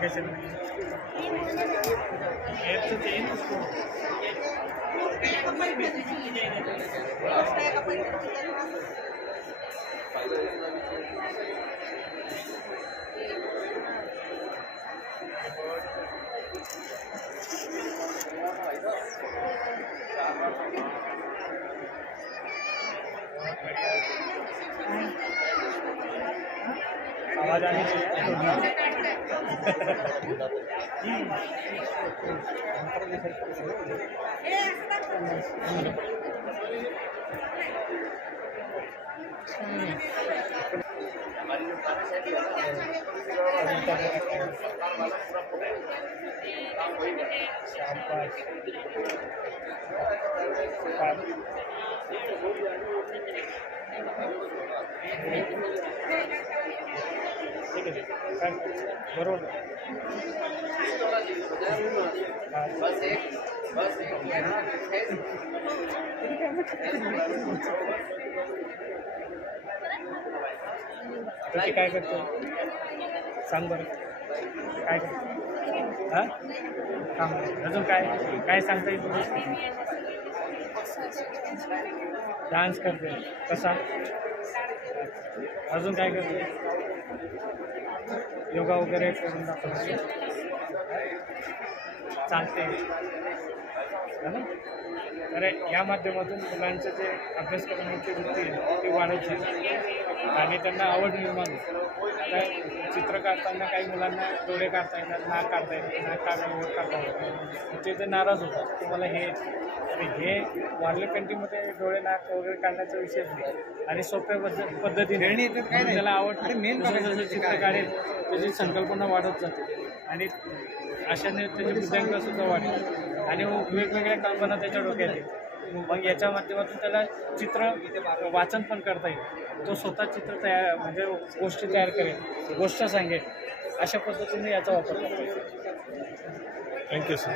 कैसे आवाज आनी चाहिए। बरोबर काय करतो सांग बरं काय करतो हां काम अजून काय काय सांगता येईल तुला डान्स करते कसा अजून काय करते योगा वगैरे करून दाखवते चालते ना अरे या माध्यमातून मुलांचं जे अभ्यास करण्याची वृत्ती आहे ती वाढत जाते आणि त्यांना आवड निर्माण होते आता चित्र काढताना काही मुलांना डोळे काढता येतात नाक काढता येतात नाक काढता येतात ते नाराज होतात तुम्हाला हे आणि हे वारली पेंटिंगमध्ये डोळे नाक वगैरे काढण्याचा विषय नाही आणि सोप्या पद्धतीने त्याला आवड मेन जसं चित्र काढेल त्याची संकल्पना वाढत जाते आणि अशाने त्याचे बुद्ध्यांकसुद्धा वाढेल आणि वेगवेगळ्या कल्पना त्याच्या डोक्यात येईल मग याच्या माध्यमातून त्याला चित्र वाचन पण करता येईल तो स्वतः चित्र तयार म्हणजे गोष्टी तयार करेल गोष्ट सांगेल अशा पद्धतीने याचा वापर करता येईल। Thank you sir.